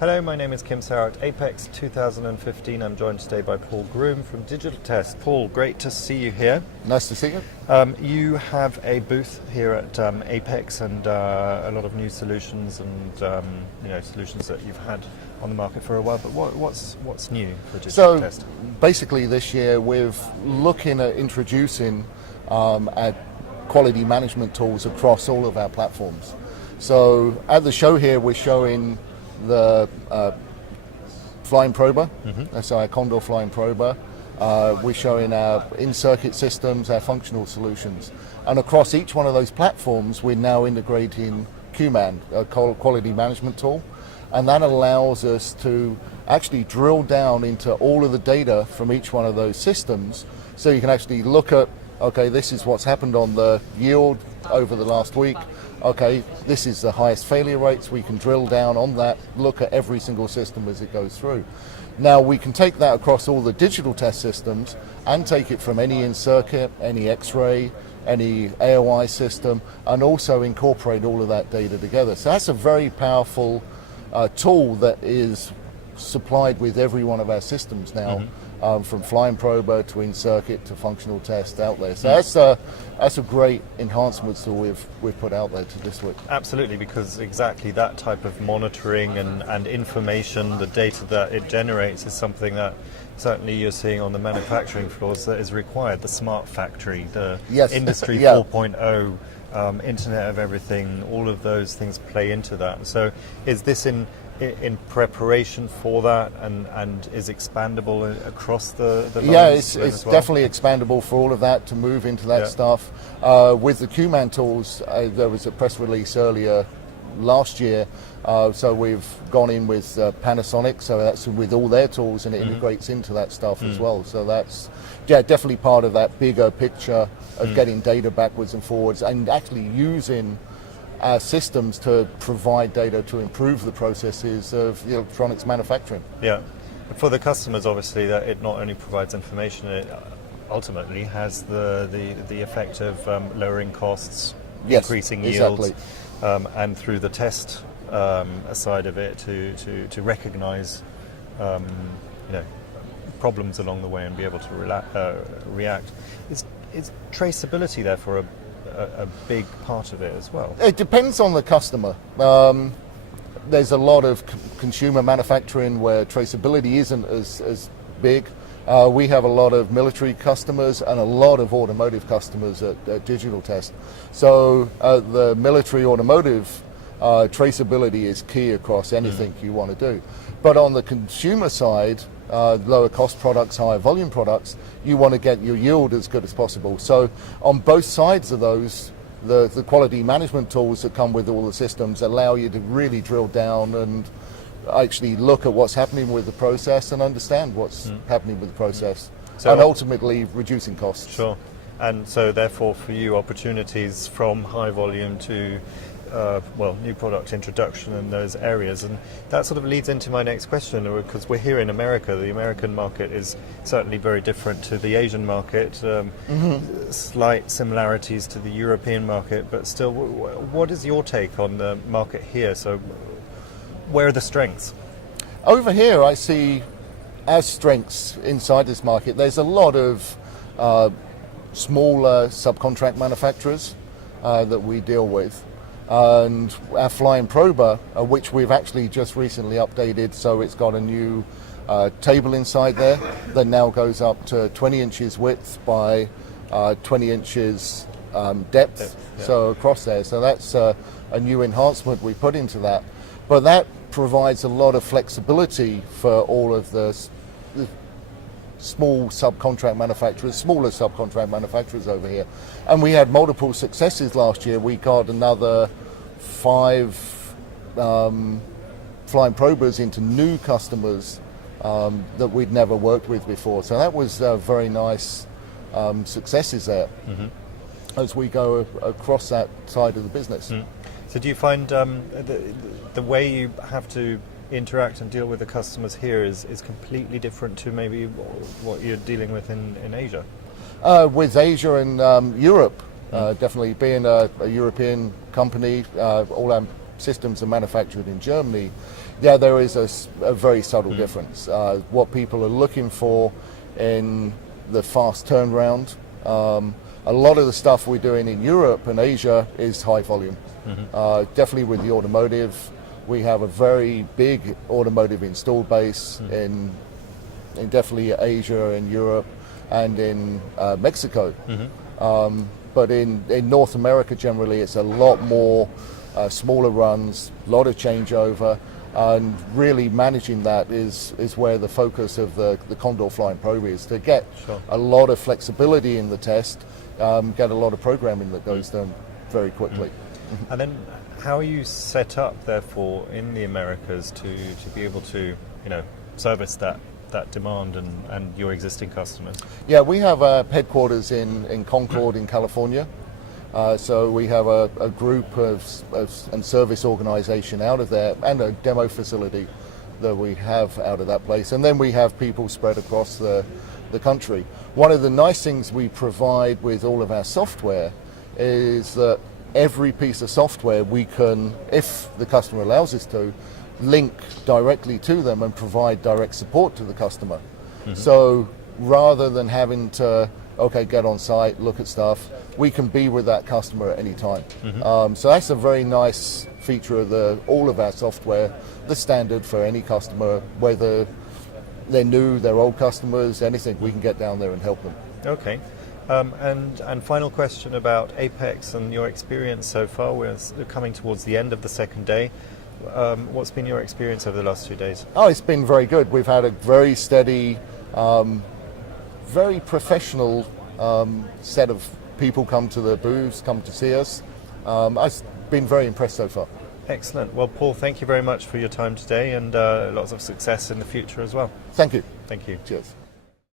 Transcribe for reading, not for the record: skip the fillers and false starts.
Hello, my name is Kim Sarah at Apex 2015. I'm joined today by Paul Groome from Digitaltest. Paul, great to see you here. Nice to see you. You have a booth here at Apex and a lot of new solutions and solutions that you've had on the market for a while. But what's new for Digitaltest? So basically this year we're looking at introducing our quality management tools across all of our platforms. So at the show here we're showing the flying prober, that's our Condor flying prober. We're showing our in-circuit systems, our functional solutions. And across each one of those platforms, we're now integrating QMan, a quality management tool. And that allows us to actually drill down into all of the data from each one of those systems. So you can actually look at, okay, this is what's happened on the yield over the last week. Okay, this is the highest failure rates. We can drill down on that, look at every single system as it goes through. Now we can take that across all the digital test systems and take it from any in-circuit, any X-ray, any AOI system, and also incorporate all of that data together. So that's a very powerful tool that is supplied with every one of our systems now, from flying prober to in-circuit to functional test out there. So that's a great enhancement that we've put out there to this week. Absolutely, because exactly that type of monitoring and information, the data that it generates is something that certainly you're seeing on the manufacturing floors that is required. The smart factory, the Industry 4.0, Internet of Everything, all of those things play into that. So is this in preparation for that and is expandable across the lines? Yeah, it's definitely expandable for all of that to move into that stuff. With the QMan tools, there was a press release earlier last year, so we've gone in with Panasonic, so that's with all their tools and it integrates into that stuff as well. So that's definitely part of that bigger picture of getting data backwards and forwards and actually using our systems to provide data to improve the processes of electronics manufacturing. Yeah, for the customers, obviously, that it not only provides information, it ultimately has the effect of lowering costs, increasing yields, and through the test side of it to recognise problems along the way and be able to react. Is traceability therefore a big part of it as well? It depends on the customer. There's a lot of consumer manufacturing where traceability isn't as big. We have a lot of military customers and a lot of automotive customers at Digitaltest. So the military automotive traceability is key across anything you want to do. But on the consumer side, lower cost products, higher volume products, you want to get your yield as good as possible. So on both sides of those, the quality management tools that come with all the systems allow you to really drill down and actually look at what's happening with the process and understand what's happening with the process, and ultimately reducing costs. Sure. And so therefore for you, opportunities from high volume to new product introduction in those areas. And that sort of leads into my next question, because we're here in America. The American market is certainly very different to the Asian market, slight similarities to the European market, but still, what is your take on the market here? So where are the strengths? Over here I see our strengths inside this market. There's a lot of smaller subcontract manufacturers that we deal with. And our flying prober, which we've actually just recently updated, so it's got a new table inside there that now goes up to 20 inches width by 20 inches depth, so across there. So that's a new enhancement we put into that. But that provides a lot of flexibility for all of the smaller subcontract manufacturers over here. And we had multiple successes last year. We got another 5 flying probers into new customers that we'd never worked with before. So that was very nice successes there as we go across that side of the business. So do you find the way you have to interact and deal with the customers here is completely different to maybe what you're dealing with in Asia? With Asia and Europe, definitely being a European company, all our systems are manufactured in Germany, there is a very subtle difference. What people are looking for in the fast turnaround, a lot of the stuff we're doing in Europe and Asia is high volume. Definitely with the automotive, we have a very big automotive installed base in definitely Asia and Europe and in Mexico. But in North America generally it's a lot more smaller runs, a lot of changeover, and really managing that is where the focus of the Condor Flying Pro is, to get a lot of flexibility in the test, get a lot of programming that goes done very quickly. And then how are you set up therefore in the Americas to be able to service that demand and your existing customers? Yeah, we have headquarters in Concord in California. So we have a group and service organization out of there, and a demo facility that we have out of that place. And then we have people spread across the country. One of the nice things we provide with all of our software is that every piece of software we can, if the customer allows us to, link directly to them and provide direct support to the customer. So rather than having to get on site, look at stuff, we can be with that customer at any time. So that's a very nice feature of all of our software, the standard for any customer, whether they're new, they're old customers, anything, we can get down there and help them. Okay. And final question about Apex and your experience so far. We're coming towards the end of the second day. What's been your experience over the last 2 days? Oh, it's been very good. We've had a very steady, very professional set of people come to the booths, come to see us. I've been very impressed so far. Excellent. Well, Paul, thank you very much for your time today, and lots of success in the future as well. Thank you. Thank you. Cheers.